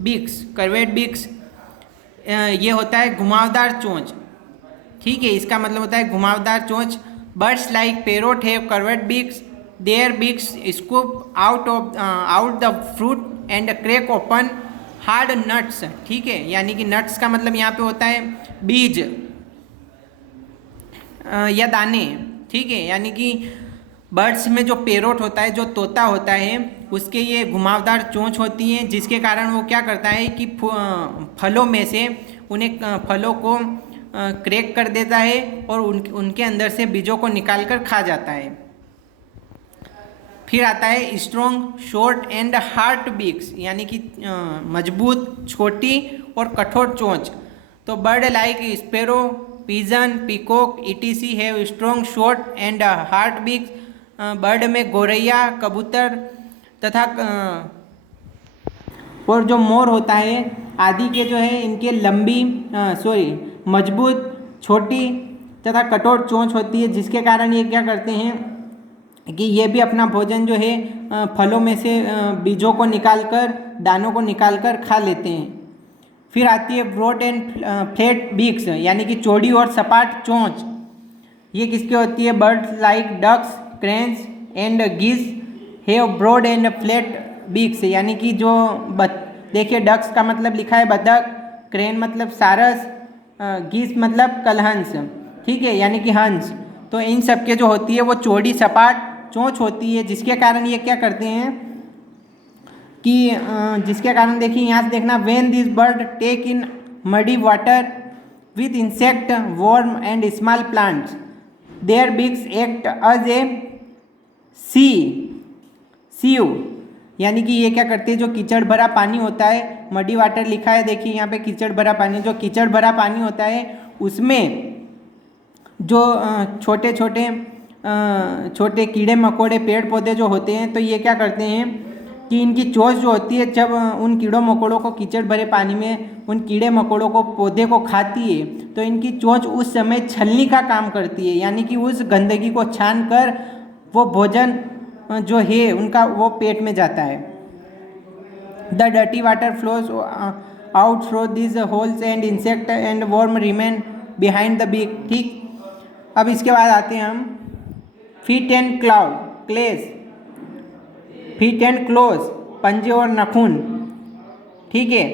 Beaks, curved beaks, ये होता है घुमावदार चोंच। ठीक है, इसका मतलब होता है घुमावदार चोंच। Birds like parrot have curved beaks, their beaks scoop out the fruit and crack open hard nuts. ठीक है, यानी कि नट्स का मतलब यहाँ पे होता है बीज या दाने। ठीक है, यानी कि बर्ड्स में जो पैरोट होता है, जो तोता होता है, उसके ये घुमावदार चोंच होती है, जिसके कारण वो क्या करता है कि फलों में से उन्हें फलों को क्रैक कर देता है और उनके अंदर से बीजों को निकाल कर खा जाता है। फिर आता है strong short and hard beaks, यानी कि मजबूत, छोटी और कठोर चोंच। तो bird like sparrow, pigeon, peacock etc have strong short and hard beaks. Bird में गौरैया, कबूतर तथा और जो मोर होता है आदि के जो है इनके लंबी मजबूत, छोटी तथा कठोर चोंच होती है, जिसके कारण ये क्या करते हैं कि ये भी अपना भोजन जो है फलों में से बीजों को निकालकर, दानों को निकालकर खा लेते हैं। फिर आती है ब्रॉड एंड फ्लैट बीक्स, यानी कि चौड़ी और सपाट चोंच। ये किसकी होती है? Birds like ducks, cranes and geese have broad and flat beaks, यानी कि जो देखिए डक्स का मतलब लिखा है बतख, क्रेन मतलब सारस, गीस मतलब कलहंस। ठीक है, यानी कि हंस। तो इन सब के जो होती है वो चौड़ी सपाट चोंच होती है, जिसके कारण ये क्या करते हैं कि जिसके कारण देखिए यहाँ से देखना, when this bird take in muddy water with insect, worm and small plants, their beaks act as a sieve, यानी कि ये क्या करते हैं, जो कीचड़ भरा पानी होता है, मडी वाटर लिखा है देखिए यहाँ पे, कीचड़ भरा पानी, जो कीचड़ भरा पानी होता है उसमें जो छोटे छोटे कीड़े मकोड़े, पेड़ पौधे जो होते हैं, तो ये क्या करते हैं कि इनकी चोंच जो होती है, जब उन कीड़ों मकोड़ों को, कीचड़ भरे पानी में उन कीड़े मकोड़ों को, पौधे को खाती है, तो इनकी चोंच उस समय छलनी का काम करती है, यानी कि उस गंदगी को छान कर वो भोजन जो है उनका वो पेट में जाता है। The dirty water flows out through this holes and insect and worm remain behind the beak. ठीक, अब इसके बाद आते हैं हम फीट एंड क्लोज, पंजे और नखून। ठीक है,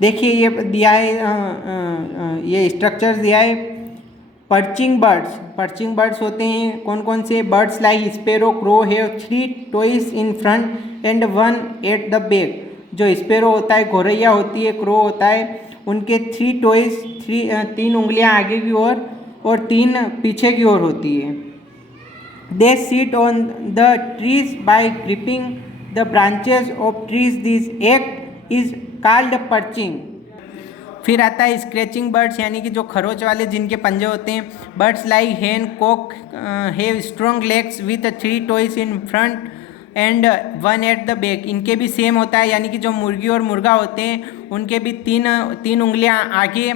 देखिए ये दिया है, ये स्ट्रक्चर्स दिया है। पर्चिंग बर्ड्स होते हैं कौन कौन से? Birds like sparrow, crow have 3 toes in front and 1 at the back. जो स्पैरो होता है, गौरैया होती है, क्रो होता है, उनके 3 टोइज, 3 उंगलियां आगे की ओर और 3 पीछे की ओर होती है। They sit on the trees by gripping the branches of trees, this act is called perching. फिर आता है स्क्रैचिंग बर्ड्स, यानी कि जो खरोच वाले जिनके पंजे होते हैं। Birds like hen, cock have strong legs with 3 toes in front and 1 at the back. इनके भी सेम होता है, यानी कि जो मुर्गी और मुर्गा होते हैं उनके भी तीन उंगलियां आगे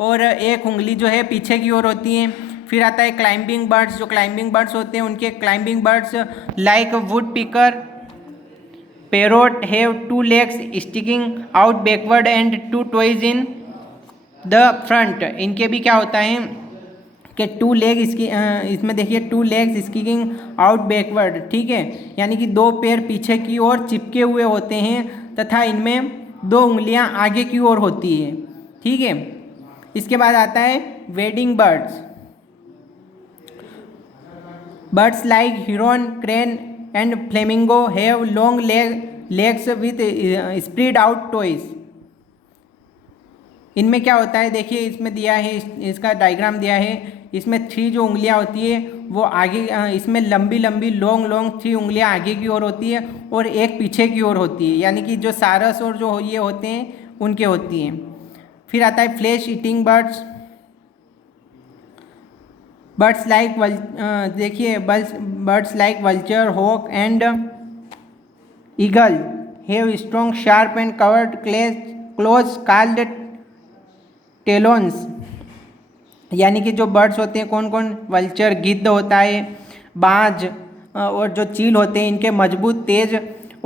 और 1 उंगली जो है पीछे की ओर होती हैं। फिर आता है क्लाइंबिंग बर्ड्स, जो क्लाइंबिंग बर्ड्स होते हैं उनके climbing birds like would picker, parrot have 2 legs sticking out backward and 2 toes in the front। इनके भी क्या होता है कि 2 लेग इसमें देखिए 2 legs sticking out backward। ठीक है, यानी कि 2 पैर पीछे की ओर चिपके हुए होते हैं तथा इनमें 2 उंगलियां आगे की ओर होती है। ठीक है, इसके बाद आता है वेडिंग बर्ड्स लाइक हिरन, crane and flamingo have long legs with spread out toys. इनमें क्या होता है देखिए, इसमें दिया है, इसका डायग्राम दिया है। इसमें 3 जो उंगलियां होती है वो आगे, इसमें लंबी लॉन्ग 3 उंगलियां आगे की ओर होती है और 1 पीछे की ओर होती है, यानी कि जो सारस और जो ये होते हैं उनके होती हैं। फिर आता है फ्लैश ईटिंग बर्ड्स लाइक देखिए birds like vulture, hawk and eagle have strong sharp and curved claws called talons. यानी कि जो बर्ड्स होते हैं कौन कौन? वल्चर गिद्ध होता है, बाज और जो चील होते हैं, इनके मजबूत, तेज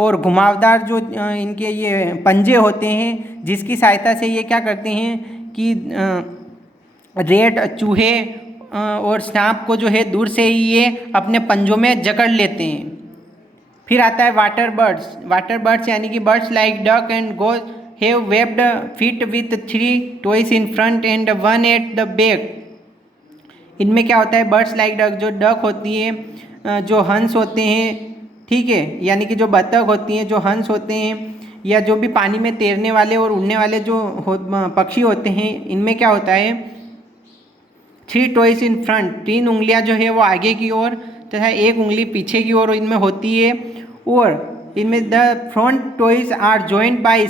और घुमावदार जो इनके ये पंजे होते हैं, जिसकी सहायता से ये क्या करते हैं कि रेत, चूहे और सांप को जो है दूर से ही ये अपने पंजों में जकड़ लेते हैं। फिर आता है वाटर बर्ड्स। वाटर बर्ड्स यानी कि birds like duck and goes have webbed feet with 3 toys in front and 1 at the back. इनमें क्या होता है, बर्ड्स लाइक डक, जो डक होती है, जो हंस होते हैं, ठीक है, यानी कि जो बतख होती हैं, जो हंस होते हैं, या जो भी पानी में तैरने वाले और उड़ने वाले जो पक्षी होते हैं, इनमें क्या होता है 3 टॉयज इन फ्रंट, 3 उंगलियां जो है वो आगे की ओर तथा 1 उंगली पीछे की ओर इनमें होती है। और इनमें the front toes are joint by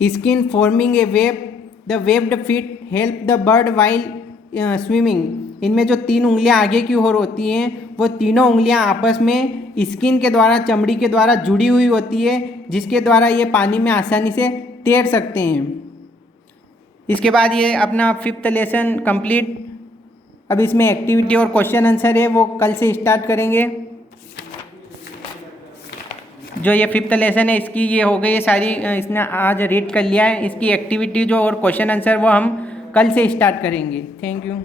skin forming a web. The webbed feet help the bird while swimming. इनमें जो 3 उंगलियां आगे की ओर होती हैं, वो तीनों उंगलियां आपस में स्किन के द्वारा, चमड़ी के द्वारा जुड़ी हुई होती है, जिसके द्वारा ये पानी में आसानी से तैर सकते हैं। इसके बाद ये अपना 5th लेसन कंप्लीट। अब इसमें एक्टिविटी और क्वेश्चन आंसर है वो कल से स्टार्ट करेंगे। जो ये 5th लेसन है इसकी ये हो गई है सारी, इसने आज रीड कर लिया है। इसकी एक्टिविटी जो और क्वेश्चन आंसर वो हम कल से स्टार्ट करेंगे। Thank you.